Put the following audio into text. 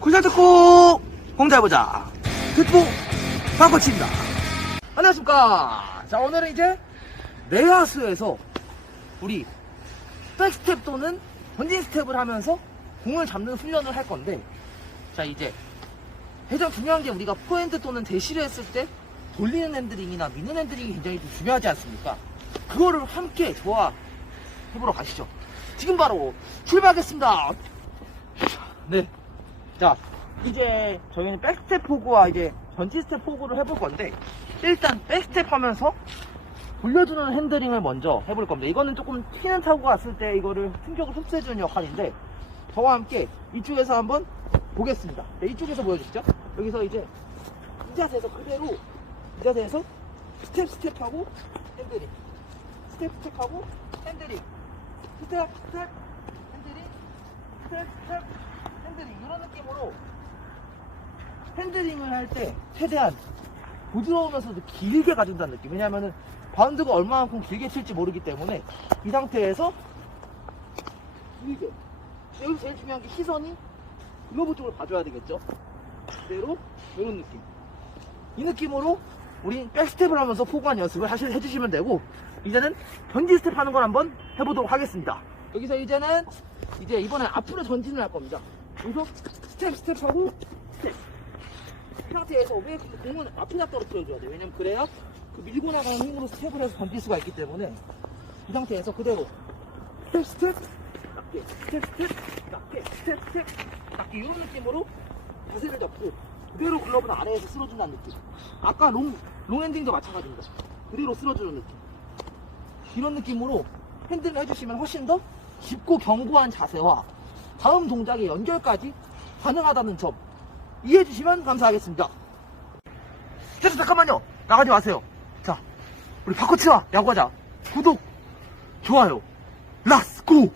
굴잘 듣고 공자해보자 듣고 바꿔칩니다 안녕하십니까 자 오늘은 이제 내야수에서 우리 백스텝 또는 전진 스텝을 하면서 공을 잡는 훈련을 할 건데 자 이제 가장 중요한 게 우리가 포핸드 또는 대시를 했을 때 돌리는 핸들링이나 미는 핸들링이 굉장히 좀 중요하지 않습니까? 그거를 함께 저와 해보러 가시죠. 지금 바로 출발하겠습니다. 네. 자, 이제 저희는 백스텝 포구와 이제 전진 스텝 포구를 해볼 건데 일단 백스텝 하면서 돌려주는 핸들링을 먼저 해볼 겁니다. 이거는 조금 튀는 타구가 왔을 때 이거를 충격을 흡수해주는 역할인데 저와 함께 이쪽에서 한번 보겠습니다. 네, 이쪽에서 보여주시죠. 여기서 이제 이 자세에서 그대로 이 자세에서 스텝 스텝하고 핸들링 스텝 스텝하고 핸들링 스텝 스텝 핸들링 스텝 스텝 핸들링 이런 느낌으로 핸들링을 할 때 최대한 부드러우면서도 길게 가진다는 느낌. 왜냐면은 바운드가 얼마만큼 길게 칠지 모르기 때문에 이 상태에서 길게 여기서 제일 중요한 게 시선이 글러브 쪽을 봐줘야 되겠죠? 그대로 이런 느낌. 이 느낌으로 우리 백스텝을 하면서 포구한 연습을 하시, 해주시면 되고 이제는 전진 스텝 하는 걸 한번 해보도록 하겠습니다. 여기서 이제는 이제 이번엔 앞으로 전진을 할 겁니다 여기서 스텝 스텝 하고 스텝. 이 상태에서 왜 근데 공은 앞에다 떨어뜨려줘야 돼 왜냐면 그래야 그 밀고 나가는 힘으로 스텝을 해서 던질 수가 있기 때문에 이 상태에서 그대로 스텝 스텝 낮게 스텝 스텝 낮게 스텝 스텝 낮게 이런 느낌으로 자세를 잡고 그대로 글러브는 아래에서 쓸어준다는 느낌. 아까 롱, 롱핸딩도 마찬가지입니다. 그대로 쓸어주는 느낌. 이런 느낌으로 핸들을 해주시면 훨씬 더 깊고 견고한 자세와 다음 동작의 연결까지 가능하다는 점 이해해 주시면 감사하겠습니다. 자 잠깐만요. 나가지 마세요. 자 우리 바코치와 야구하자. 구독 좋아요. 라스 고